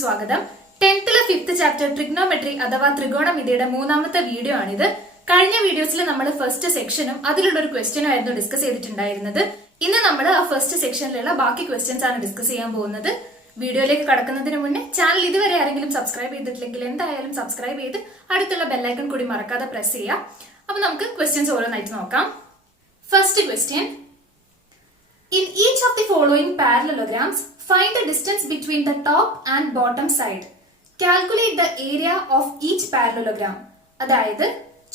സ്വാഗതം. 10th fifth chapter trigonometry അഥവാ ത്രികോണമിതിയുടെ മൂന്നാമത്തെ വീഡിയോ ആണിത്. കഴിഞ്ഞ വീഡിയോസിൽ നമ്മൾ ഫസ്റ്റ് സെക്ഷനും അതിലുള്ള ഒരു ക്വസ്റ്റ്യനും ആയിരുന്നു ഡിസ്കസ് ചെയ്തിട്ടുണ്ടായിരുന്നത്. ഇന്ന് നമ്മൾ ആ ഫസ്റ്റ് സെക്ഷനിലുള്ള ബാക്കി ക്വസ്റ്റ്യൻസ് ആണ് ഡിസ്കസ് ചെയ്യാൻ പോകുന്നത്. വീഡിയോയിലേക്ക് കടക്കുന്നതിന് മുന്നേ ചാനൽ ഇതുവരെ ആരെങ്കിലും സബ്സ്ക്രൈബ് ചെയ്തിട്ടില്ലെങ്കിൽ എന്തായാലും സബ്സ്ക്രൈബ് ചെയ്ത് അടുത്തുള്ള ബെല്ലൈക്കൺ കൂടി മറക്കാതെ പ്രസ് ചെയ്യാം. അപ്പൊ നമുക്ക് ക്വസ്റ്റ്യൻസ് ഓരോന്നായിട്ട് നോക്കാം. First question: In each of the following parallelograms, find the distance between the top and bottom side. Calculate the area of each parallelogram. അതായത്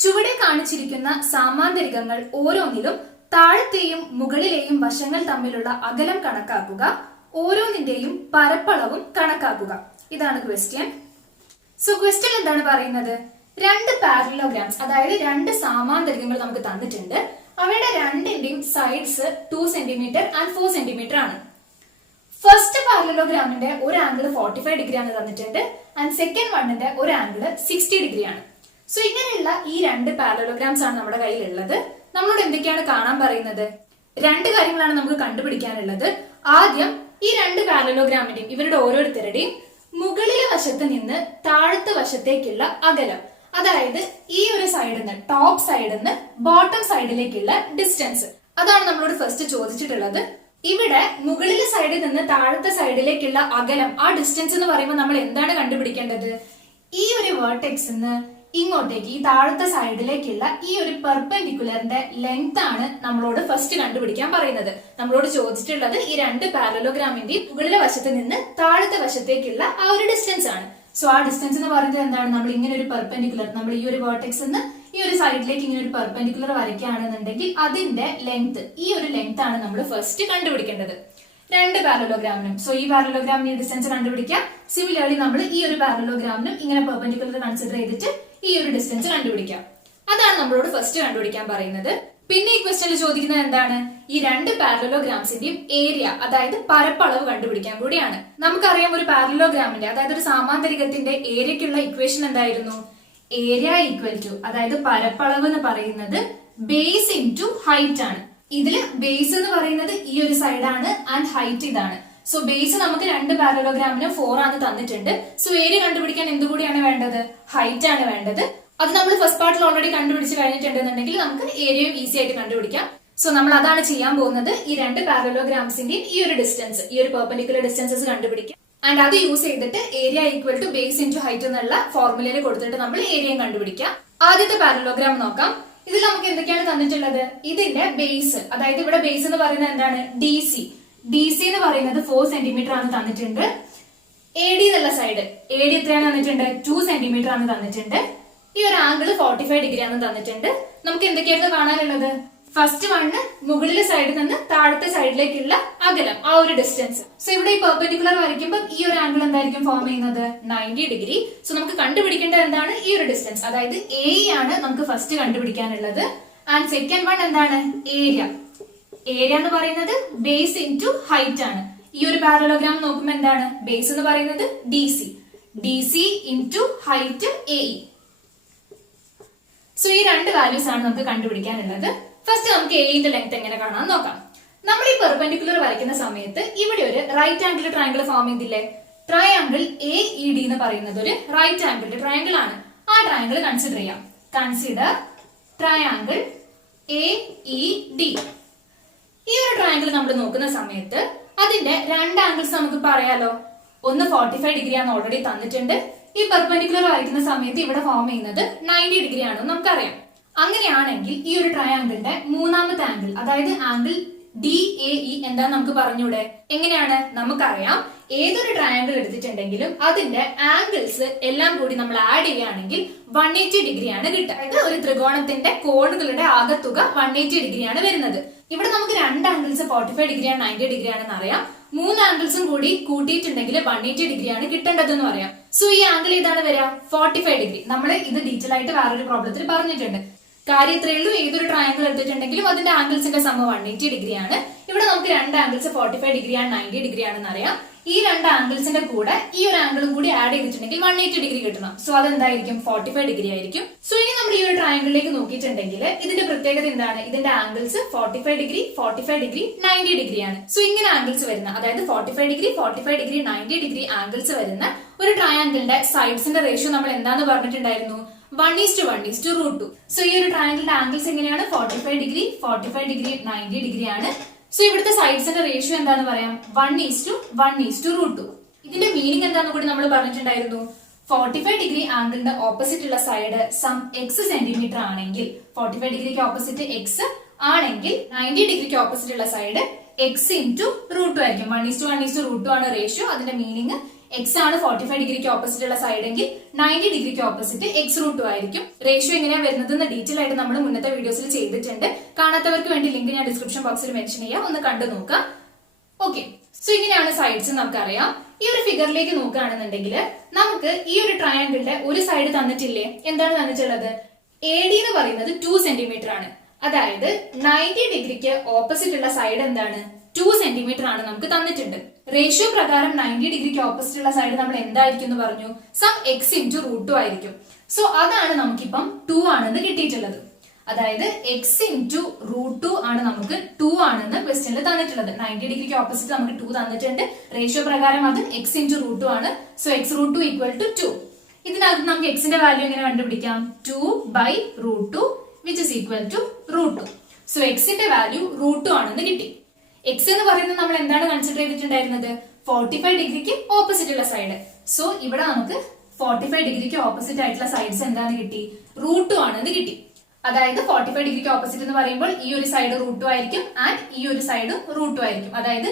ചുവടെ കാണിച്ചിരിക്കുന്ന സാമാന്തരികങ്ങൾ ഓരോന്നിലും താഴത്തെയും മുകളിലെയും വശങ്ങൾ തമ്മിലുള്ള അകലം കണക്കാക്കുക. ഓരോന്നിന്റെയും പരപ്പളവും കണക്കാക്കുക. ഇതാണ് ക്വസ്റ്റ്യൻ. സോ ക്വസ്റ്റ്യൻ എന്താണ് പറയുന്നത്? രണ്ട് പാരലലോഗ്രാംസ് അതായത് രണ്ട് സാമാന്തരികങ്ങൾ നമുക്ക് തന്നിട്ടുണ്ട്. അവയുടെ രണ്ടിന്റെയും സൈഡ്സ് 2 സെന്റിമീറ്റർ ആൻഡ് 4 സെന്റിമീറ്റർ ആണ്. ഫസ്റ്റ് പാരലലോഗ്രാമിന്റെ ഒരു ആംഗിൾ 45 ഡിഗ്രി ആണ് തന്നിട്ടുണ്ട് ആൻഡ് സെക്കൻഡ് വണ്ണിന്റെ ഒരു ആംഗിൾ 60 ഡിഗ്രി ആണ്. സോ ഇങ്ങനെയുള്ള ഈ രണ്ട് പാരലലോഗ്രാംസ് ആണ് നമ്മുടെ കയ്യിലുള്ളത്. നമ്മളോട് എന്തൊക്കെയാണ് കാണാൻ പറയുന്നത്? രണ്ട് കാര്യങ്ങളാണ് നമുക്ക് കണ്ടുപിടിക്കാനുള്ളത്. ആദ്യം ഈ രണ്ട് പാരലലോഗ്രാമിന്റെയും ഇവരുടെ ഓരോരുത്തരുടെയും മുകളിലെ വശത്ത് നിന്ന് താഴത്തെ വശത്തേക്കുള്ള അകലം, അതായത് ഈ ഒരു സൈഡിൽ നിന്ന് ടോപ്പ് സൈഡിൽ നിന്ന് ബോട്ടം സൈഡിലേക്കുള്ള ഡിസ്റ്റൻസ്, അതാണ് നമ്മളോട് ഫസ്റ്റ് ചോദിച്ചിട്ടുള്ളത്. ഇവിടെ മുകളിലെ സൈഡിൽ നിന്ന് താഴത്തെ സൈഡിലേക്കുള്ള അകലം, ആ ഡിസ്റ്റൻസ് എന്ന് പറയുമ്പോൾ നമ്മൾ എന്താണ് കണ്ടുപിടിക്കേണ്ടത്? ഈ ഒരു വേർട്ടെക്സ് നിന്ന് ഇങ്ങോട്ടേക്ക് ഈ താഴത്തെ സൈഡിലേക്കുള്ള ഈ ഒരു പെർപെൻഡിക്കുലറിന്റെ ലെങ്ത് ആണ് നമ്മളോട് ഫസ്റ്റ് കണ്ടുപിടിക്കാൻ പറയുന്നത്. നമ്മളോട് ചോദിച്ചിട്ടുള്ളത് ഈ രണ്ട് പാരലലോഗ്രാമിന്റെയും മുകളിലെ വശത്ത് നിന്ന് താഴത്തെ വശത്തേക്കുള്ള ആ ഒരു ഡിസ്റ്റൻസ് ആണ്. സോ ആ ഡിസ്റ്റൻസ് എന്ന് പറയുന്നത് എന്താണ്? നമ്മൾ ഇങ്ങനെ ഒരു പെർപെൻഡിക്കുലർ, നമ്മൾ ഈ ഒരു വേർട്ടെക്സ് നിന്ന് ഈ ഒരു സൈഡിലേക്ക് ഇങ്ങനെ ഒരു പെർപെൻഡിക്കുലർ വരയ്ക്കുകയാണെന്നുണ്ടെങ്കിൽ അതിന്റെ ലെങ്ത്, ഈ ഒരു ലെങ്ത് ആണ് നമ്മൾ ഫസ്റ്റ് കണ്ടുപിടിക്കേണ്ടത് രണ്ട് പാരലലോഗ്രാമിനും. സോ ഈ പാരലലോഗ്രാമിന് ഈ ഡിസ്റ്റൻസ് കണ്ടുപിടിക്കാം. സിമിലർലി നമ്മൾ ഈ ഒരു പാരലലോഗ്രാമിനും ഇങ്ങനെ പെർപെൻഡിക്കുലർ കൺസിഡർ ചെയ്തിട്ട് ഈ ഒരു ഡിസ്റ്റൻസ് കണ്ടുപിടിക്കാം. അതാണ് നമ്മളോട് ഫസ്റ്റ് കണ്ടുപിടിക്കാൻ പറയുന്നത്. പിന്നെ ഈ ക്വസ്റ്റ്യനിൽ ചോദിക്കുന്നത് എന്താണ്? ഈ രണ്ട് പാരലലോഗ്രാംസിന്റെയും ഏരിയ, അതായത് പരപ്പളവ് കണ്ടുപിടിക്കാൻ കൂടിയാണ്. നമുക്കറിയാം ഒരു പാരലലോഗ്രാമിന്റെ, അതായത് ഒരു സാമാന്തരികത്തിന്റെ ഏരിയക്കുള്ള ഇക്വേഷൻ എന്തായിരുന്നു? ഏരിയ ഈക്വൽ ടു, അതായത് പരപ്പളവ് എന്ന് പറയുന്നത് ബേസ് ഇൻറ്റു ഹൈറ്റ് ആണ്. ഇതില് ബേസ് എന്ന് പറയുന്നത് ഈ ഒരു സൈഡാണ് ആൻഡ് ഹൈറ്റ് ഇതാണ്. സോ ബേസ് നമുക്ക് രണ്ട് പാരലലോഗ്രാമിന് 4 ആണ് തന്നിട്ടുണ്ട്. സോ ഏരിയ കണ്ടുപിടിക്കാൻ എന്തുകൂടിയാണ് വേണ്ടത്? ഹൈറ്റ് ആണ് വേണ്ടത്. അത് നമ്മൾ ഫസ്റ്റ് പാർട്ടിൽ ഓൾറെഡി കണ്ടുപിടിച്ച് കഴിഞ്ഞിട്ടുണ്ടെന്നുണ്ടെങ്കിൽ നമുക്ക് ഏരിയയും ഈസി ആയിട്ട് കണ്ടുപിടിക്കാം. സോ നമ്മൾ അതാണ് ചെയ്യാൻ പോകുന്നത്. ഈ രണ്ട് പാരലലോഗ്രാംസിന്റെയും ഈ ഒരു ഡിസ്റ്റൻസ്, ഈ ഒരു പെർപെൻഡിക്കുലർ ഡിസ്റ്റൻസസ് കണ്ടുപിടിക്കാം. ആൻഡ് അത് യൂസ് ചെയ്തിട്ട് area equal to base into height എന്നുള്ള ഫോർമുലയിൽ കൊടുത്തിട്ട് നമ്മൾ ഏരിയയും കണ്ടുപിടിക്കാം. ആദ്യത്തെ പാരലലോഗ്രാം നോക്കാം. ഇതിൽ നമുക്ക് എന്തൊക്കെയാണ് തന്നിട്ടുള്ളത്? ഇതിന്റെ ബേസ്, അതായത് ഇവിടെ ബേസ് എന്ന് പറയുന്നത് എന്താണ്? ഡി സി എന്ന് പറയുന്നത് 4 സെന്റിമീറ്റർ ആണ് തന്നിട്ടുണ്ട്. എ ഡി എന്നുള്ള സൈഡ്, എ ഡി എത്രയാണ് തന്നിട്ടുണ്ട്? 2 സെന്റിമീറ്റർ ആണ് തന്നിട്ടുണ്ട്. ഈ ഒരു ആംഗിൾ 45 ഡിഗ്രി ആണ് തന്നിട്ടുണ്ട്. നമുക്ക് എന്തൊക്കെയായിരുന്നു കാണാനുള്ളത്? ഫസ്റ്റ് വണ്ണ് മുകളിലെ സൈഡിൽ നിന്ന് താഴത്തെ സൈഡിലേക്കുള്ള അകലം, ആ ഒരു ഡിസ്റ്റൻസ്. സോ ഇവിടെ ഈ പെർപെൻഡിക്കുലർ വരയ്ക്കുമ്പോൾ ഈ ഒരു ആംഗിൾ എന്തായിരിക്കും ഫോം ചെയ്യുന്നത്? 90 ഡിഗ്രി. സോ നമുക്ക് കണ്ടുപിടിക്കേണ്ടത് എന്താണ്? ഈ ഒരു ഡിസ്റ്റൻസ്, അതായത് എ ആണ് നമുക്ക് ഫസ്റ്റ് കണ്ടുപിടിക്കാനുള്ളത്. ആൻഡ് സെക്കൻഡ് വൺ എന്താണ്? ഏരിയ. ഏരിയ എന്ന് പറയുന്നത് ബേസ് ഇൻറ്റു ഹൈറ്റ് ആണ്. ഈ ഒരു പാരലലോഗ്രാം നോക്കുമ്പോൾ എന്താണ്? ബേസ് എന്ന് പറയുന്നത് D C into height A. So ഈ രണ്ട് വാല്യൂസ് ആണ് നമുക്ക് കണ്ടുപിടിക്കാനുള്ളത്. ഫസ്റ്റ് നമുക്ക് എന്റെ ലെങ്ത് എങ്ങനെ കാണാൻ നോക്കാം. നമ്മൾ ഈ പെർപെൻഡിക്കുലർ വരയ്ക്കുന്ന സമയത്ത് ഇവിടെ ഒരു റൈറ്റ് ആംഗിൾ ട്രയാംഗിൾ ഫോം ചെയ്തില്ലേ? ട്രയാംഗിൾ എ ഇ ഡി എന്ന് പറയുന്നത് ഒരു റൈറ്റ് ആംഗിൾ ട്രയാംഗിൾ ആണ്. ആ ട്രയാംഗിൾ കൺസിഡർ ചെയ്യാം. Consider triangle A E D. ഈ ഒരു ട്രയാംഗിൾ നമ്മൾ നോക്കുന്ന സമയത്ത് അതിന്റെ രണ്ട് ആംഗിൾസ് നമുക്ക് പറയാലോ. ഒന്ന് 45 ഡിഗ്രി ആണ് ഓൾറെഡി തന്നിട്ടുണ്ട്. ഈ പെർപെൻഡിക്കുലർ വരയ്ക്കുന്ന സമയത്ത് ഇവിടെ ഫോം ചെയ്യുന്നത് 90 ഡിഗ്രി ആണെന്ന് നമുക്കറിയാം. അങ്ങനെയാണെങ്കിൽ ഈ ഒരു ട്രയാംഗിളിന്റെ മൂന്നാമത്തെ ആംഗിൾ, അതായത് ആംഗിൾ ഡി എ ഇ എന്താന്ന് നമുക്ക് പറഞ്ഞൂടെ? എങ്ങനെയാണ്? നമുക്കറിയാം ഏതൊരു ട്രയാംഗിൾ എടുത്തിട്ടുണ്ടെങ്കിലും അതിന്റെ ആംഗിൾസ് എല്ലാം കൂടി നമ്മൾ ആഡ് ചെയ്യുകയാണെങ്കിൽ 180 ഡിഗ്രി ആണ് കിട്ടുക. അതായത് ഒരു ത്രികോണത്തിന്റെ കോണുകളുടെ ആകത്തുക 180 ഡിഗ്രി ആണ് വരുന്നത്. ഇവിടെ നമുക്ക് രണ്ട് ആംഗിൾസ് 45 ഡിഗ്രി ആണ് 90 ഡിഗ്രി ആണെന്ന് അറിയാം. മൂന്ന് ആംഗിൾസും കൂടി കൂട്ടിയിട്ടുണ്ടെങ്കിൽ 180 ഡിഗ്രി ആണ് കിട്ടേണ്ടതെന്ന് പറയാം. സോ ഈ ആംഗിൾ ഏതാണ് വരിക? 45 ഡിഗ്രി. നമ്മൾ ഇത് ഡീറ്റെയിൽ ആയിട്ട് വേറൊരു പ്രോബ്ലത്തിൽ പറഞ്ഞിട്ടുണ്ട്. കാര്യം ഇത്രയേ ഉള്ളൂ. ഏതൊരു ട്രയാംഗിൾ എടുത്തിട്ടുണ്ടെങ്കിലും അതിന്റെ ആംഗിൾസിന്റെ സമം 180 ഡിഗ്രി ആണ്. ഇവിടെ നമുക്ക് രണ്ട് ആംഗിൾസ് 45 ഡിഗ്രി ആണ് 90 ഡിഗ്രി ആണെന്ന് അറിയാം. ഈ രണ്ട് ആംഗിൾസിന്റെ കൂടെ ഈ ഒരു ആംഗിളും കൂടി ആഡ് ചെയ്തിട്ടുണ്ടെങ്കിൽ 180 ഡിഗ്രി കിട്ടണം. സോ അതെന്തായിരിക്കും 45 ഡിഗ്രി ആയിരിക്കും. സോ ഇനി നമ്മൾ ഈ ഒരു ട്രയാങ്കിളിലേക്ക് നോക്കിയിട്ടുണ്ടെങ്കിൽ ഇതിന്റെ പ്രത്യേകത എന്താണ്? ഇതിന്റെ ആംഗിൾസ് 45 ഡിഗ്രി 45 ഡിഗ്രി 90 ഡിഗ്രി ആണ്. സോ ഇങ്ങനെ ആംഗിൾസ് വരുന്ന, അതായത് 45 ഡിഗ്രി 45 ഡിഗ്രി 90 ഡിഗ്രി ആംഗിൾസ് വരുന്ന ഒരു ട്രയാങ്കിളിന്റെ സൈഡ്സിന്റെ റേഷ്യോ നമ്മൾ എന്താന്ന് പറഞ്ഞിട്ടുണ്ടായിരുന്നു? 1:1:√2. സോ ഈ ഒരു ട്രയാങ്കിളിന്റെ ആംഗിൾസ് എങ്ങനെയാണ്? 45 ഡിഗ്രി 45 ഡിഗ്രി 90 ഡിഗ്രി ആണ്. സോ ഇവിടുത്തെ സൈഡ്സിന്റെ റേഷ്യോ എന്താന്ന് പറയാം? 1:1:√2. ഇതിന്റെ മീനിങ് എന്താന്ന് കൂടി നമ്മൾ പറഞ്ഞിട്ടുണ്ടായിരുന്നു. 45 ഡിഗ്രി ആംഗിളിന്റെ ഓപ്പോസിറ്റ് ഉള്ള സൈഡ് സം എക്സ് സെന്റിമീറ്റർ ആണെങ്കിൽ, 45 ഡിഗ്രിക്ക് ഓപ്പോസിറ്റ് എക്സ് ആണെങ്കിൽ 90 ഡിഗ്രിക്ക് ഓപ്പോസിറ്റ് ഉള്ള സൈഡ് x×√2 ആയിരിക്കും. 1:1:√2 ആണ് റേഷ്യോ. അതിന്റെ മീനിങ് എക്സ് ആണ് 45 ഡിഗ്രിക്ക് ഓപ്പോസിറ്റ് ഉള്ള സൈഡ് എങ്കിൽ 90 ഡിഗ്രിക്ക് ഓപ്പോസിറ്റ് x√2 ആയിരിക്കും. റേഷ്യോ എങ്ങനെയാ വരുന്നത് ഡീറ്റെയിൽ ആയിട്ട് നമ്മൾ മുന്നത്തെ വീഡിയോസിൽ ചെയ്തിട്ടുണ്ട്. കാണാത്തവർക്ക് വേണ്ടി ലിങ്ക് ഞാൻ ഡിസ്ക്രിപ്ഷൻ ബോക്സിൽ മെൻഷൻ ചെയ്യാം, ഒന്ന് കണ്ടു നോക്കാം. ഓക്കെ, സോ ഇങ്ങനെയാണ് സൈഡ്സ് നമുക്കറിയാം. ഈ ഒരു ഫിഗറിലേക്ക് നോക്കുകയാണെന്നുണ്ടെങ്കിൽ നമുക്ക് ഈ ഒരു ട്രയാങ്കിളിന്റെ ഒരു സൈഡ് തന്നിട്ടില്ലേ? എന്താണ് തന്നിട്ടുള്ളത്? AD എന്ന് പറയുന്നത് 2 സെന്റിമീറ്റർ ആണ്. അതായത് 90 ഡിഗ്രിക്ക് ഓപ്പോസിറ്റ് ഉള്ള സൈഡ് എന്താണ്? 2 സെന്റിമീറ്റർ ആണ് നമുക്ക് തന്നിട്ടുണ്ട്. റേഷ്യോ പ്രകാരം 90 ഡിഗ്രിക്ക് ഓപ്പോസിറ്റ് ഉള്ള സൈഡ് നമ്മൾ എന്തായിരിക്കും എന്ന് പറഞ്ഞു? സം x×√2 ആയിരിക്കും. സോ അതാണ് നമുക്കിപ്പം 2 ആണെന്ന് കിട്ടിയിട്ടുള്ളത്. അതായത് x×√2 ആണ് നമുക്ക് 2 ആണെന്ന് ക്വസ്റ്റ്യനിൽ തന്നിട്ടുള്ളത്. 90 ഡിഗ്രിക്ക് ഓപ്പോസിറ്റ് നമുക്ക് 2 തന്നിട്ടുണ്ട്. റേഷ്യോ പ്രകാരം അത് x×√2 ആണ്. So x√2 = 2. ഇതിനകത്ത് നമുക്ക് എക്സിന്റെ വാല്യൂ എങ്ങനെ കണ്ടുപിടിക്കാം? 2/√2 which is equal to √2. So എക്സിന്റെ വാല്യൂ √2 ആണെന്ന് കിട്ടി. എക്സ് എന്ന് പറയുന്നത് നമ്മൾ എന്താണ് കൺസിഡർ ചെയ്തിട്ടുണ്ടായിരുന്നത്? 45 ഡിഗ്രിക്ക് ഓപ്പോസിറ്റ് ഉള്ള സൈഡ്. സോ ഇവിടെ നമുക്ക് 45 ഡിഗ്രിക്ക് ഓപ്പോസിറ്റ് ആയിട്ടുള്ള സൈഡ്സ് എന്താണ് കിട്ടി? √2 ആണെന്ന് കിട്ടി. അതായത് 45 ഡിഗ്രിക്ക് ഓപ്പോസിറ്റ് എന്ന് പറയുമ്പോൾ ഈ ഒരു സൈഡ് √2 ആയിരിക്കും ആൻഡ് ഈ ഒരു സൈഡും √2 ആയിരിക്കും. അതായത്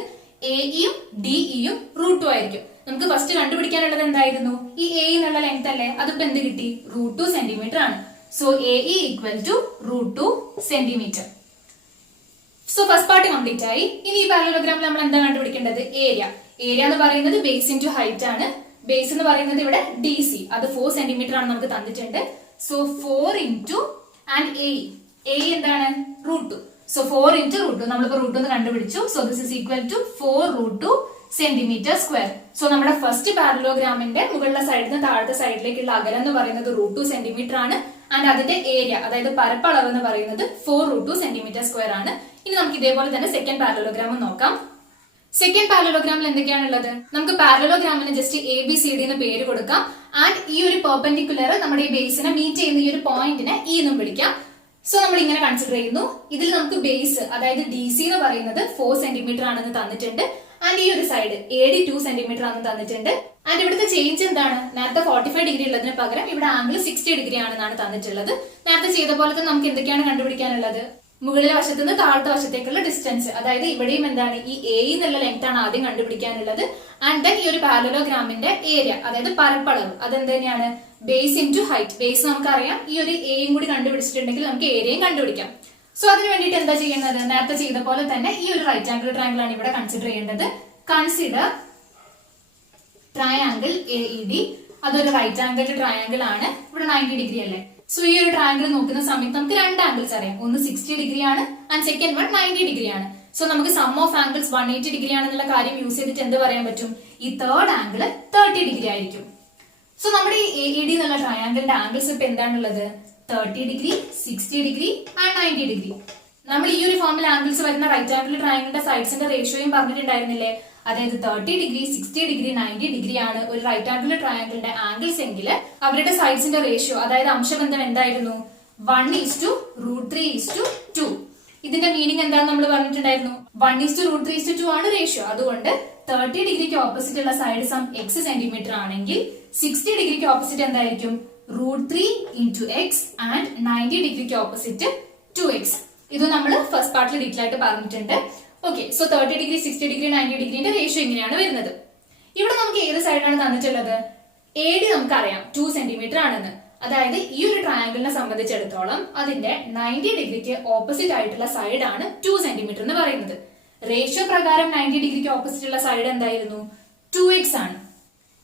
AEയും DEയും √2 ആയിരിക്കും. നമുക്ക് ഫസ്റ്റ് കണ്ടുപിടിക്കാനുള്ളത് എന്തായിരുന്നു? ഈ A എന്നുള്ള ലെങ്ത് അല്ലേ? അതിപ്പോ എന്ത് കിട്ടി? √2 സെന്റിമീറ്റർ ആണ്. So AE = √2 centimetre. So first part complete ആയി. ഇനി ഈ പാരലലോഗ്രാമിൽ നമ്മൾ എന്താ കണ്ടുപിടിക്കേണ്ടത്? ഏരിയ. ഏരിയ എന്ന് പറയുന്നത് ബേസ് ഇൻറ്റു ഹൈറ്റ് ആണ്. ബേസ് എന്ന് പറയുന്നത് ഇവിടെ DC, അത് 4 സെന്റിമീറ്റർ ആണ് നമുക്ക് തന്നിട്ടുണ്ട്. സോ 4 ഇൻറ്റു ആൻഡ് AE എന്താണ്? √2. സോ 4 × √2, നമ്മളിപ്പോ √2 എന്ന് കണ്ടുപിടിച്ചു. So this is equal to 4√2 centimetre square. So നമ്മുടെ ഫസ്റ്റ് പാരലോഗ്രാമിന്റെ മുകളിലെ സൈഡിൽ നിന്ന് താഴത്തെ സൈഡിലേക്കുള്ള അകലം എന്ന് പറയുന്നത് √2 സെന്റിമീറ്റർ ആണ്. ആൻഡ് അതിന്റെ ഏരിയ, അതായത് പരപ്പളവ് എന്ന് പറയുന്നത് 4√2 സെന്റിമീറ്റർ സ്ക്വയർ ആണ്. ഇനി നമുക്ക് ഇതേപോലെ തന്നെ സെക്കൻഡ് പാരലോഗ്രാം നോക്കാം. സെക്കൻഡ് പാരലോഗ്രാമിൽ എന്തൊക്കെയാണുള്ളത്? നമുക്ക് പാരലോഗ്രാമിന് ജസ്റ്റ് ABCD എന്ന് പേര് കൊടുക്കാം. ആൻഡ് ഈ ഒരു പെർപെൻഡിക്കുലർ നമ്മുടെ ഈ ബേസിനെ മീറ്റ് ചെയ്യുന്ന ഈ ഒരു പോയിന്റിനെ E എന്നും വിളിക്കാം. സോ നമ്മൾ ഇങ്ങനെ കൺസിഡർ ചെയ്യുന്നു. ഇതിൽ നമുക്ക് ബേസ്, അതായത് DC എന്ന് പറയുന്നത് 4 സെന്റിമീറ്റർ ആണെന്ന് തന്നിട്ടുണ്ട്. ആൻഡ് ഈ ഒരു സൈഡ് AD 2 സെന്റിമീറ്റർ ആണെന്ന് തന്നിട്ടുണ്ട്. ആൻഡ് ഇവിടുത്തെ ചേഞ്ച് എന്താണ്? നേരത്തെ 45 ഡിഗ്രി ഉള്ളതിന് പകരം ഇവിടെ ആംഗിൾ 60 ഡിഗ്രി ആണെന്നാണ് തന്നിട്ടുള്ളത്. നേരത്തെ ചെയ്ത പോലെ തന്നെ നമുക്ക് എന്തൊക്കെയാണ് കണ്ടുപിടിക്കാനുള്ളത്? മുകളിലെ വശത്ത് നിന്ന് താഴത്തെ വശത്തേക്കുള്ള ഡിസ്റ്റൻസ്, അതായത് ഇവിടെയും എന്താണ്? ഈ A എന്നുള്ള ലെങ്ത് ആണ് ആദ്യം കണ്ടുപിടിക്കാനുള്ളത്. ആൻഡ് ദെൻ ഈ ഒരു പാരലോഗ്രാമിന്റെ ഏരിയ, അതായത് പരപ്പളവ്, അതെന്ത് തന്നെയാണ്? Base into height. ബേസ് നമുക്കറിയാം. ഈ ഒരു എയും കൂടി കണ്ടുപിടിച്ചിട്ടുണ്ടെങ്കിൽ നമുക്ക് ഏരിയയും കണ്ടുപിടിക്കാം. സോ അതിന് വേണ്ടിയിട്ട് എന്താ ചെയ്യുന്നത്? നേരത്തെ ചെയ്ത പോലെ തന്നെ ഈ ഒരു റൈറ്റ് ആംഗിൾ ട്രയാംഗിൾ ആണ് ഇവിടെ കൺസിഡർ ചെയ്യേണ്ടത്. Consider triangle AED. അതൊരു റൈറ്റ് ആംഗിൾ ട്രയാംഗിൾ ആണ്. ഇവിടെ 90 ഡിഗ്രി അല്ലേ? സോ ഈ ഒരു ട്രയാംഗിൾ നോക്കുന്ന സമയത്ത് നമുക്ക് രണ്ട് ആംഗിൾസ് അറിയാം. ഒന്ന് 60 ഡിഗ്രി ആണ് ആൻഡ് സെക്കൻഡ് വൺ 90 ഡിഗ്രി ആണ്. സോ നമുക്ക് സം ഓഫ് ആംഗിൾസ് 180 ഡിഗ്രി ആണെന്നുള്ള കാര്യം യൂസ് ചെയ്തിട്ട് എന്ത് പറയാൻ പറ്റും? ഈ തേർഡ് ആംഗിൾ 30 ഡിഗ്രി ആയിരിക്കും. സോ നമ്മുടെ ഈ AED എന്നുള്ള ട്രയാംഗിളിന്റെ ആംഗിൾസ് ഇപ്പൊ എന്താണുള്ളത്? 30 ഡിഗ്രി 60 ഡിഗ്രി ആൻഡ് 90 ഡിഗ്രി. നമ്മൾ ഈ ഒരു ഫോമിൽ ആംഗിൾസ് വരുന്ന റൈറ്റ് ആംഗിൾ ട്രയാംഗിളിന്റെ സൈഡ്സിന്റെ റേഷ്യോയും പറഞ്ഞിട്ടുണ്ടായിരുന്നില്ലേ? അതായത് 30 ഡിഗ്രി 60 ഡിഗ്രി 90 ഡിഗ്രി ആണ് ഒരു റൈറ്റ് ആംഗിൾ ട്രയാംഗിളിന്റെ ആംഗിൾസ് എങ്കിൽ അവരുടെ സൈഡ്സിന്റെ റേഷ്യോ, അതായത് അംശബന്ധം എന്തായിരുന്നു? 1:√3:2. ഇതിന്റെ മീനിങ് എന്താണെന്ന് നമ്മൾ പറഞ്ഞിട്ടുണ്ടായിരുന്നു. 1:√3:2 ആണ് റേഷ്യോ. അതുകൊണ്ട് 30 ഡിഗ്രിക്ക് ഓപ്പോസിറ്റ് ഉള്ള സൈഡ് സം x സെന്റിമീറ്റർ ആണെങ്കിൽ 60 ഡിഗ്രിക്ക് ഓപ്പോസിറ്റ് എന്തായിരിക്കും? √3 × x ആൻഡ് 90 ഡിഗ്രിക്ക് ഓപ്പോസിറ്റ് 2x. ഇത് നമ്മൾ ഫസ്റ്റ് പാർട്ടിൽ ഡീറ്റെയിൽ ആയിട്ട് പറഞ്ഞിട്ടുണ്ട്. ഓക്കെ, സോ 30 ഡിഗ്രി 60 ഡിഗ്രി 90 ഡിഗ്രിന്റെ റേഷ്യോ ഇങ്ങനെയാണ് വരുന്നത്. ഇവിടെ നമുക്ക് ഏത് സൈഡാണ് തന്നിട്ടുള്ളത്? AD നമുക്കറിയാം 2 സെന്റിമീറ്റർ ആണെന്ന്. അതായത് ഈ ഒരു ട്രയാംഗിളിനെ സംബന്ധിച്ചിടത്തോളം അതിന്റെ 90 ഡിഗ്രിക്ക് ഓപ്പോസിറ്റ് ആയിട്ടുള്ള സൈഡ് ആണ് 2 സെന്റിമീറ്റർ എന്ന് പറയുന്നത്. റേഷ്യോ പ്രകാരം 90 ഡിഗ്രിക്ക് ഓപ്പോസിറ്റ് ഉള്ള സൈഡ് എന്തായിരുന്നു? 2x ആണ്.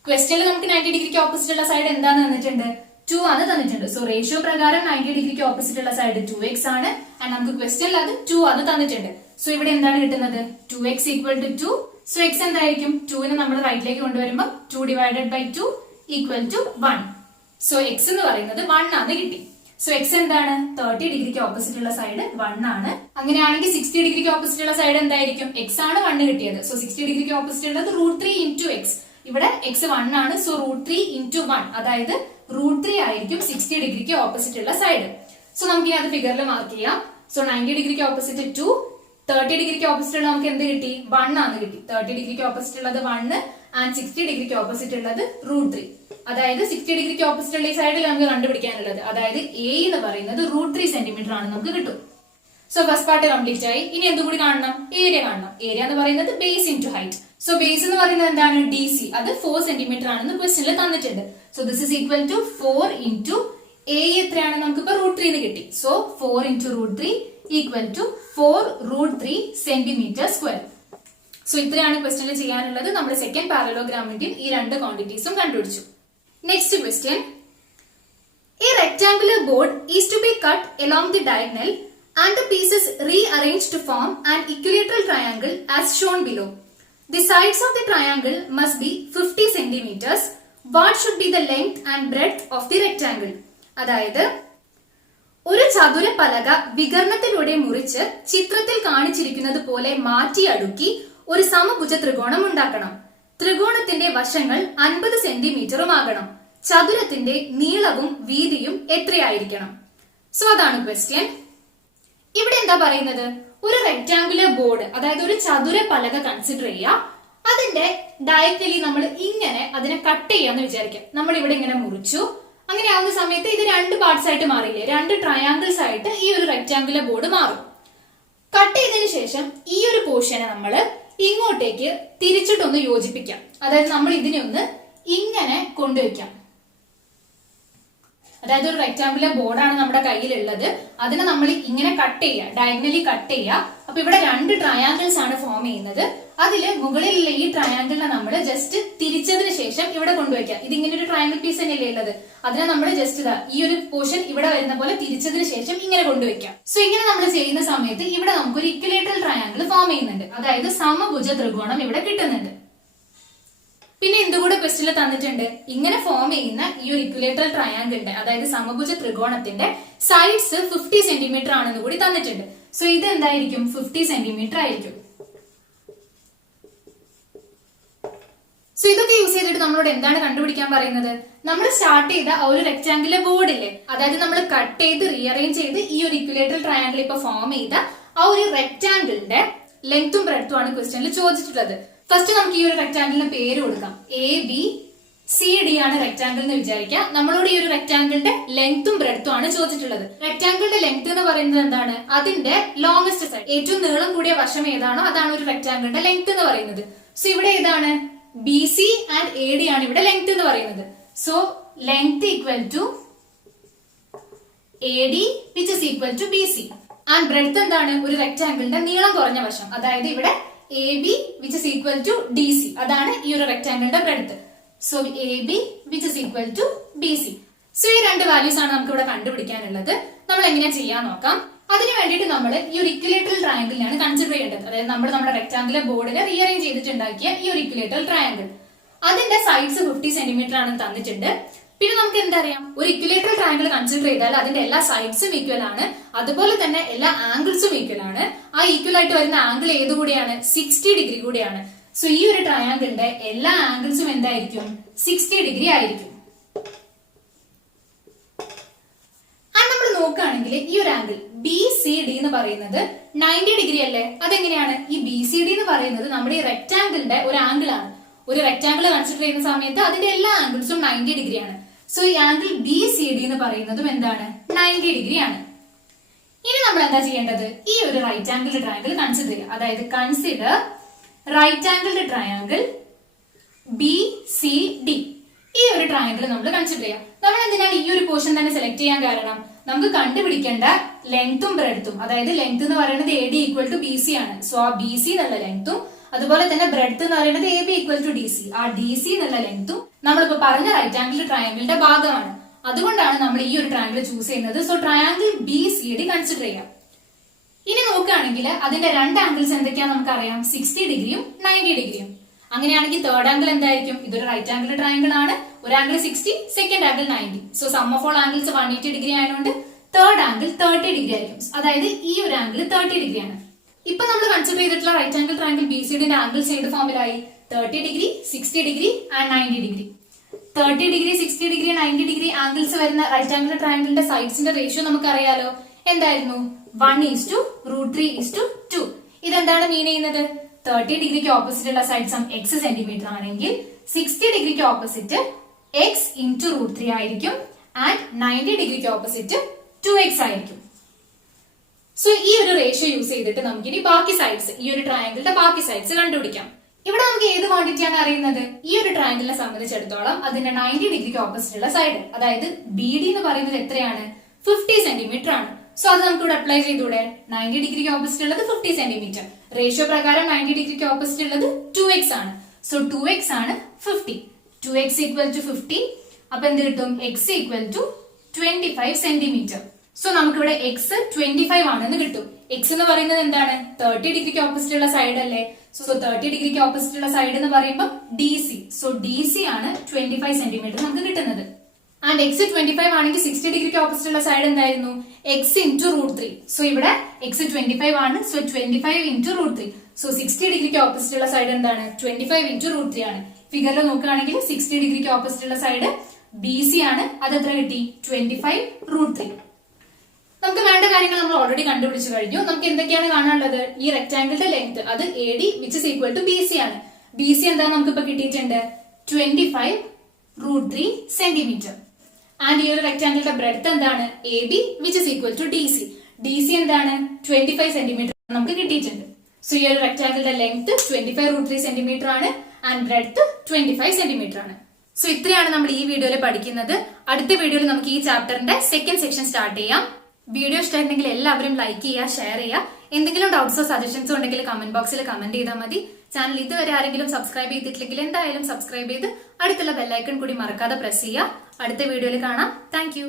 ക്വസ്റ്റ്യനിൽ നമുക്ക് 90 ഡിഗ്രിക്ക് ഓപ്പോസിറ്റ് ഉള്ള സൈഡ് എന്താന്ന് തന്നിട്ടുണ്ട്? 2 ആണ് തന്നിട്ടുണ്ട്. സോ റേഷ്യോ പ്രകാരം 90 ഡിഗ്രിക്ക് ഓപ്പോസിറ്റ് ഉള്ള സൈഡ് 2x ആണ്. ആൻഡ് നമുക്ക് ക്വസ്റ്റ്യനിൽ അത് 2 ആണ് തന്നിട്ടുണ്ട്. സോ ഇവിടെ എന്താണ് കിട്ടുന്നത്? 2x = 2, സോ എക്സ് എന്തായിരിക്കും? 2നെ നമ്മൾ റൈറ്റിലേക്ക് കൊണ്ടുവരുമ്പോൾ 2 divided by 2 equal to 1. So x എന്ന് പറയുന്നത് 1 ആണ് കിട്ടി. സോ എക്സ് എന്താണ്? 30 ഡിഗ്രിക്ക് ഓപ്പോസിറ്റ് ഉള്ള സൈഡ് 1 ആണ്. അങ്ങനെയാണെങ്കിൽ 60 ഡിഗ്രിക്ക് ഓപ്പോസിറ്റ് ഉള്ള സൈഡ് എന്തായിരിക്കും? എക്സ് ആണ് 1 കിട്ടിയത്. സോ 60 ഡിഗ്രിക്ക് ഓപ്പോസിറ്റ് ഉള്ളത് √3 ഇൻറ്റു എക്സ്. ഇവിടെ എക്സ് 1 ആണ്. സോ √3 ഇൻറ്റു 1, അതായത് √3 ആയിരിക്കും 60 ഡിഗ്രിക്ക് ഓപ്പോസിറ്റ് ഉള്ള സൈഡ്. സോ നമുക്ക് ഇനി അത് ഫിഗറിൽ മാർക്ക് ചെയ്യാം. സോ 90 ഡിഗ്രിക്ക് ഓപ്പോസിറ്റ് 2, 30 ഡിഗ്രിക്ക് ഓപ്പോസിറ്റ് ഉള്ള നമുക്ക് എന്ത് കിട്ടി? 1 ആണ് കിട്ടി. 30 ഡിഗ്രിക്ക് ഓപ്പോസിറ്റ് ഉള്ളത് 1 ആൻഡ് 60 ഡിഗ്രിക്ക് ഓപ്പോസിറ്റ് ഉള്ളത് √3. അതായത് 60 ഡിഗ്രിക്ക് ഓപ്പോസിറ്റ് ഉള്ള ഈ സൈഡിൽ നമുക്ക് കണ്ടുപിടിക്കാനുള്ളത്, അതായത് എ എന്ന് പറയുന്നത് √3 സെന്റിമീറ്റർ ആണ് നമുക്ക് കിട്ടും. സോ ഫസ്റ്റ് പാർട്ട് കംപ്ലീറ്റ് ആയി. ഇനി എന്തും കൂടി കാണണം? ഏരിയ കാണണം. ഏരിയ എന്ന് പറയുന്നത് base into height. So base എന്ന് പറയുന്നത് എന്താണ്? DC. അത് 4 സെന്റിമീറ്റർ ആണെന്ന് ക്വസ്റ്റ്യനിൽ തന്നിട്ടുണ്ട്. So this is equal to 4 into a എത്രയാണ്? നമുക്ക് ഇപ്പൊ √3 എന്ന് കിട്ടി. So 4 into √3 equal to 4√3 centimetre square. So ഇത്രയാണ് ക്വസ്റ്റ്യനിൽ ചെയ്യാനുള്ളത്. നമ്മൾ സെക്കൻഡ് പാരലോഗ്രാമിന്റെയും ഈ രണ്ട് ക്വാണ്ടിറ്റീസും കണ്ടുപിടിച്ചു. Next question. A rectangular board is to be cut along the diagonal and the pieces rearranged to form an equilateral triangle as shown below. The sides of the triangle must be 50 centimeters. What should be the length and breadth of the rectangle? അതായത് ഒരു ചതുര പലക വികരണത്തിലൂടെ മുറിച്ച് ചിത്രത്തിൽ കാണിച്ചിരിക്കുന്നത് പോലെ മാറ്റി അടുക്കി ഒരു സമഭുജ ത്രികോണം ഉണ്ടാക്കണം. ത്രികോണത്തിന്റെ വശങ്ങൾ 50 സെന്റിമീറ്ററും ആകണം. ചതുരത്തിന്റെ നീളവും വീതിയും എത്രയായിരിക്കണം? സോ അതാണ് ക്വസ്റ്റ്യൻ. ഇവിടെ എന്താ പറയുന്നത്? ഒരു റെക്ടാങ്കുലർ ബോർഡ്, അതായത് ഒരു ചതുര പലക കൺസിഡർ ചെയ്യുക. അതിന്റെ ഡയഗണലി നമ്മൾ ഇങ്ങനെ അതിനെ കട്ട് ചെയ്യാന്ന് വിചാരിക്കാം. നമ്മൾ ഇവിടെ ഇങ്ങനെ മുറിച്ചു. അങ്ങനെ ആവുന്ന സമയത്ത് ഇത് 2 പാർട്സ് ആയിട്ട് മാറിയില്ലേ? 2 ട്രയാങ്കിൾസ് ആയിട്ട് ഈ ഒരു റെക്ടാങ്കുലർ ബോർഡ് മാറും. കട്ട് ചെയ്തതിനു ശേഷം ഈ ഒരു പോർഷനെ നമ്മൾ ഇങ്ങോട്ടേക്ക് തിരിച്ചിട്ടൊന്ന് യോജിപ്പിക്കാം. അതായത് നമ്മൾ ഇതിനെ ഒന്ന് ഇങ്ങനെ കൊണ്ടുവയ്ക്കാം. അതായത് ഒരു റെക്ടാങ്കുലർ ബോർഡാണ് നമ്മുടെ കയ്യിലുള്ളത്. അതിനെ നമ്മൾ ഇങ്ങനെ കട്ട് ചെയ്യുക, ഡയഗണലി കട്ട് ചെയ്യുക. അപ്പൊ ഇവിടെ 2 ട്രയാങ്കിൾസ് ആണ് ഫോം ചെയ്യുന്നത്. അതില് മുകളിലുള്ള ഈ ട്രയാങ്കിളിനെ നമ്മൾ ജസ്റ്റ് തിരിച്ചതിന് ശേഷം ഇവിടെ കൊണ്ടുവയ്ക്കാം. ഇതിങ്ങനെ ഒരു ട്രയാങ്കിൾ പീസ് തന്നെയല്ലേ ഉള്ളത്. അതിനെ നമ്മൾ ജസ്റ്റ് ഈ ഒരു പോർഷൻ ഇവിടെ വരുന്ന പോലെ തിരിച്ചതിന് ശേഷം ഇങ്ങനെ കൊണ്ടുവയ്ക്കാം. സോ ഇങ്ങനെ നമ്മൾ ചെയ്യുന്ന സമയത്ത് ഇവിടെ നമുക്കൊരു ഇക്വലേറ്ററൽ ട്രയാങ്കിൾ ഫോം ചെയ്യുന്നുണ്ട്. അതായത് സമഭുജ ത്രികോണം ഇവിടെ കിട്ടുന്നുണ്ട്. പിന്നെ എന്തുകൂടെ ക്വസ്റ്റ്യനിൽ തന്നിട്ടുണ്ട്? ഇങ്ങനെ ഫോം ചെയ്യുന്ന ഈ ഒരു ഇക്വലേറ്ററൽ ട്രയാങ്കിളിന്റെ, അതായത് സമഭുജ ത്രികോണത്തിന്റെ സൈഡ്സ് 50 സെന്റിമീറ്റർ ആണെന്ന് കൂടി തന്നിട്ടുണ്ട്. സോ ഇത് എന്തായിരിക്കും? 50 സെന്റിമീറ്റർ ആയിരിക്കും. സോ ഇതൊക്കെ യൂസ് ചെയ്തിട്ട് നമ്മളോട് എന്താണ് കണ്ടുപിടിക്കാൻ പറയുന്നത്? നമ്മൾ സ്റ്റാർട്ട് ചെയ്ത ആ ഒരു റെക്ടാങ്കുലർ ബോർഡ് ഇല്ലേ, അതായത് നമ്മൾ കട്ട് ചെയ്ത് റീഅറേഞ്ച് ചെയ്ത് ഈ ഒരു ഇക്വലേറ്ററൽ ട്രയാങ്കിൾ ഇപ്പൊ ഫോം ചെയ്ത ആ ഒരു റെക്ടാങ്കിളിന്റെ ലെങ്ത്തും ബ്രെഡ്ത്തും ആണ് ക്വസ്റ്റ്യനിൽ ചോദിച്ചിട്ടുള്ളത്. ഫസ്റ്റ് നമുക്ക് ഈ ഒരു റെക്ടാങ്കിളിന് പേര് കൊടുക്കാം. ABCD ആണ് റെക്ടാങ്കിൾ എന്ന് വിചാരിക്കാം. നമ്മളോട് ഈ ഒരു റെക്ടാങ്കിളിന്റെ ലെങ്ത്തും ബ്രെഡ്ത്തും ആണ് ചോദിച്ചിട്ടുള്ളത്. റെക്ടാങ്കിളിന്റെ ലെങ്ത് എന്ന് പറയുന്നത് എന്താണ്? അതിന്റെ ലോങ്സ്റ്റ് സൈഡ്, ഏറ്റവും നീളം കൂടിയ വശം ഏതാണോ അതാണ് ഒരു റെക്ടാങ്കിളിന്റെ ലെങ്ത് എന്ന് പറയുന്നത്. സോ ഇവിടെ ഏതാണ്? BC ആൻഡ് AD ആണ് ഇവിടെ ലെങ്ത് എന്ന് പറയുന്നത്. So length equal to AD which is equal to BC. And breadth എന്താണ്? ഒരു റെക്ടാങ്കിളിന്റെ നീളം കുറഞ്ഞ വശം, അതായത് ഇവിടെ AB which is equal to DC. അതാണ് ഈ ഒരു റെക്ടാങ്കിളിന്റെ ബ്രെഡ്ത്ത്. So AB which is equal to BC. So ഈ 2 വാല്യൂസ് ആണ് നമുക്ക് ഇവിടെ കണ്ടുപിടിക്കാനുള്ളത്. നമ്മൾ എങ്ങനെ ചെയ്യാൻ നോക്കാം. അതിന് വേണ്ടിയിട്ട് നമ്മൾ ഈ ഒരു ഇക്വലേറ്ററൽ ട്രയാങ്കിളിനാണ് കൺസിഡർ ചെയ്യേണ്ടത്. അതായത് നമ്മൾ നമ്മുടെ റെക്ടാങ്കുലർ ബോർഡിനെ റീഅറേഞ്ച് ചെയ്തിട്ടുണ്ടാക്കിയ ഈ ഒരു ഇക്വലേറ്ററൽ ട്രയാങ്കിൾ, അതിന്റെ സൈഡ്സ് 50 സെന്റിമീറ്റർ ആണെന്ന് തന്നിട്ടുണ്ട്. പിന്നെ നമുക്ക് എന്തറിയാം? ഒരു ഇക്വലേറ്ററൽ ട്രയാങ്കിൾ കൺസിഡർ ചെയ്താൽ അതിന്റെ എല്ലാ സൈഡ്സും ഈക്വൽ ആണ്, അതുപോലെ തന്നെ എല്ലാ ആംഗിൾസും ഈക്വൽ ആണ്. ആ ഈക്വൽ ആയിട്ട് വരുന്ന ആംഗിൾ ഏത് കൂടിയാണ്? 60 ഡിഗ്രി കൂടിയാണ്. സോ ഈ ഒരു ട്രയാങ്കിളിന്റെ എല്ലാ ആംഗിൾസും എന്തായിരിക്കും? 60 ഡിഗ്രി ആയിരിക്കും. നമ്മൾ നോക്കുകയാണെങ്കിൽ ഈ ഒരു ആംഗിൾ BCD എന്ന് പറയുന്നത് 90 ഡിഗ്രി അല്ലേ? അതെങ്ങനെയാണ്? ഈ BCD എന്ന് പറയുന്നത് നമ്മുടെ ഈ റെക്ടാങ്കിളിന്റെ ഒരു ആംഗിൾ ആണ്. ഒരു റെക്ടാങ്കിൾ കൺസിഡർ ചെയ്യുന്ന സമയത്ത് അതിന്റെ എല്ലാ ആംഗിൾസും 90 ഡിഗ്രി ആണ്. സോ ഈ ആംഗിൾ BCD എന്ന് പറയുന്നതും എന്താണ്? 90 ഡിഗ്രി ആണ്. ഇനി നമ്മൾ എന്താ ചെയ്യേണ്ടത്? ഈ ഒരു റൈറ്റ് ആംഗിൾ ട്രയാങ്കിൾ കൺസിഡർ ചെയ്യുക. അതായത് consider right angle triangle BCD. ഈ ഒരു ട്രയാങ്കിൾ നമ്മൾ കൺസിഡർ ചെയ്യാം. നമ്മൾ എന്തിനാണ് ഈ ഒരു പോർഷൻ തന്നെ സെലക്ട് ചെയ്യാൻ കാരണം? നമുക്ക് കണ്ടുപിടിക്കേണ്ട ലെങ്ത്തും ബ്രെഡ്ത്തും, അതായത് ലെങ്ത് എന്ന് പറയുന്നത് AD ഈക്വൽ ടു BC ആണ്. സോ ആ BC എന്നുള്ള ലെങ്ത്തും അതുപോലെ തന്നെ ബ്രെഡ്ത്ത് എന്ന് പറയുന്നത് AB ഈക്വൽ ടു DC, ആ DC എന്നുള്ള ലെങ്ത്തും നമ്മളിപ്പോ പറഞ്ഞ റൈറ്റ് ആംഗിൾ ട്രയാങ്കിളിന്റെ ഭാഗമാണ്. അതുകൊണ്ടാണ് നമ്മൾ ഈ ഒരു ട്രയാങ്കിൾ ചൂസ് ചെയ്യുന്നത്. സോ ട്രയാങ്കിൾ BCD കൺസിഡർ ചെയ്യാം. ഇനി നോക്കുകയാണെങ്കിൽ അതിന്റെ രണ്ട് ആംഗിൾസ് എന്തൊക്കെയാണെന്ന് നമുക്കറിയാം, 60 ഡിഗ്രിയും 90 ഡിഗ്രിയും. അങ്ങനെയാണെങ്കിൽ തേർഡ് ആംഗിൾ എന്തായിരിക്കും? ഇതൊരു റൈറ്റ് ആംഗിൾ ട്രയാംഗിൾ ആണ്. ഒരു angle 60, second angle 90. So sum of all angles 180 degree ആയതുകൊണ്ട് തേർഡ് ആംഗിൾ 30 ഡിഗ്രി ആയിരിക്കും. അതായത് ഈ ഒരു ആംഗിൾ 30 ഡിഗ്രി ആണ്. ഇപ്പൊ നമ്മൾ കൺസിഡർ ചെയ്തിട്ടുള്ള right angle triangle BCD angles ഏത് ഫോമിലായി? 30 degree, 60 degree and 90 degree. 30 degree, 60 degree, 90 degree angles വരുന്ന റൈറ്റ് ആംഗിൾ ട്രയാംഗിളിന്റെ സൈഡ്സിന്റെ റേഷ്യോ നമുക്കറിയാലോ. എന്തായിരുന്നു? 1:3:2. ഇതെന്താണ് മീൻ ചെയ്യുന്നത്? 30 ഡിഗ്രിക്ക് ഓപ്പോസിറ്റ് ഉള്ള സൈഡ് സം x സെന്റിമീറ്റർ ആണെങ്കിൽ 60 ഡിഗ്രിക്ക് ഓപ്പോസിറ്റ് x into √3 ആയിരിക്കും ആൻഡ് 90 ഡിഗ്രിക്ക് ഓപ്പോസിറ്റ് 2x ആയിരിക്കും. സോ ഈ ഒരു റേഷ്യോ യൂസ് ചെയ്തിട്ട് നമുക്ക് ഇനി ബാക്കി സൈഡ്സ്, ഈ ഒരു ട്രയാംഗിളിന്റെ ബാക്കി സൈഡ്സ് കണ്ടുപിടിക്കാം. ഇവിടെ നമുക്ക് ഏത് ക്വാണ്ടിറ്റിയാണ് അറിയുന്നത്? ഈ ഒരു ട്രയാംഗിളിനെ സംബന്ധിച്ചിടത്തോളം അതിന്റെ 90 ഡിഗ്രിക്ക് ഓപ്പോസിറ്റ് ഉള്ള സൈഡ്, അതായത് BD എന്ന് പറയുന്നത് എത്രയാണ്? 50 സെന്റിമീറ്റർ ആണ്. സോ അത് നമുക്ക് ഇവിടെ അപ്ലൈ ചെയ്തൂടെ? 90 ഡിഗ്രിക്ക് ഓപ്പോസിറ്റ് ഉള്ളത് 50 സെന്റിമീറ്റർ. റേഷ്യോ പ്രകാരം 90 ഡിഗ്രിക്ക് ഓപ്പോസിറ്റ് ഉള്ളത് 2x ആണ്. സോ 2x ആണ് 50. 2x equal to 50. അപ്പൊ എന്ത് കിട്ടും? x equal to 25 centimetre. So നമുക്കിവിടെ x 25 ആണെന്ന് കിട്ടും. x എന്ന് പറയുന്നത് എന്താണ്? 30 ഡിഗ്രിക്ക് ഓപ്പോസിറ്റ് ഉള്ള സൈഡ് അല്ലേ? സോ 30 ഡിഗ്രിക്ക് ഓപ്പോസിറ്റ് ഉള്ള സൈഡ് എന്ന് പറയുമ്പോൾ DC. സോ DC ആണ് 25 സെന്റിമീറ്റർ നമുക്ക് കിട്ടുന്നത്. ആൻഡ് x 25 ആണെങ്കിൽ 60 ഡിഗ്രിക്ക് ഓപ്പോസിറ്റ് ഉള്ള സൈഡ് എന്തായിരുന്നു? x into √3. സോ ഇവിടെ x 25 ആണ്. So 25 into √3. സോ 60 ഡിഗ്രിക്ക് ഓപ്പോസിറ്റ് ഉള്ള സൈഡ് എന്താണ്? 25 into √3 ആണ്. ഫിഗറിൽ നോക്കുകയാണെങ്കിൽ 60 ഡിഗ്രിക്ക് ഓപ്പോസിറ്റ് ഉള്ള സൈഡ് BC ആണ്. അത് എത്ര കിട്ടി? 25 √3. നമുക്ക് വേണ്ട കാര്യങ്ങൾ നമ്മൾ ഓൾറെഡി കണ്ടുപിടിച്ചു കഴിഞ്ഞു. നമുക്ക് എന്തൊക്കെയാണ് കാണാനുള്ളത്? ഈ റെക്ടാംഗിളിന്റെ ലെങ്ത് അത് AD which is equal to BC ആണ്. BC എന്താ നമുക്ക് ഇപ്പൊ കിട്ടിയിട്ടുണ്ട്? 25 √3 സെന്റിമീറ്റർ. ആൻഡ് ഈ ഒരു റെക്ടാംഗിളിന്റെ ബ്രെഡ്ത്ത് എന്താണ്? AB which is equal to DC. DC എന്താണ്? 25 സെന്റിമീറ്റർ നമുക്ക് കിട്ടിയിട്ടുണ്ട്. സോ ഈ ഒരു റെക്ടാംഗിളിന്റെ ലെങ്ത് 25 √3 സെന്റിമീറ്റർ ആണ് ആൻഡ് ബ്രെഡ്ത്ത് 25 സെന്റിമീറ്റർ ആണ്. സോ ഇത്രയാണ് നമ്മൾ ഈ വീഡിയോയിൽ പഠിക്കുന്നത്. അടുത്ത വീഡിയോയിൽ നമുക്ക് ഈ ചാപ്റ്ററിന്റെ സെക്കൻഡ് സെക്ഷൻ സ്റ്റാർട്ട് ചെയ്യാം. വീഡിയോ ഇഷ്ടമായിട്ടുണ്ടെങ്കിൽ എല്ലാവരും ലൈക്ക് ചെയ്യുക, ഷെയർ ചെയ്യുക. എന്തെങ്കിലും ഡൗട്ട്സോ സജഷൻസോ ഉണ്ടെങ്കിൽ കമന്റ് ബോക്സിൽ കമന്റ് ചെയ്താൽ മതി. ചാനൽ ഇതുവരെ ആരെങ്കിലും സബ്സ്ക്രൈബ് ചെയ്തിട്ടില്ലെങ്കിൽ എന്തായാലും സബ്സ്ക്രൈബ് ചെയ്ത് അടുത്തുള്ള ബെല്ലൈക്കൺ കൂടി മറക്കാതെ പ്രസ് ചെയ്യുക. അടുത്ത വീഡിയോയിൽ കാണാം. താങ്ക്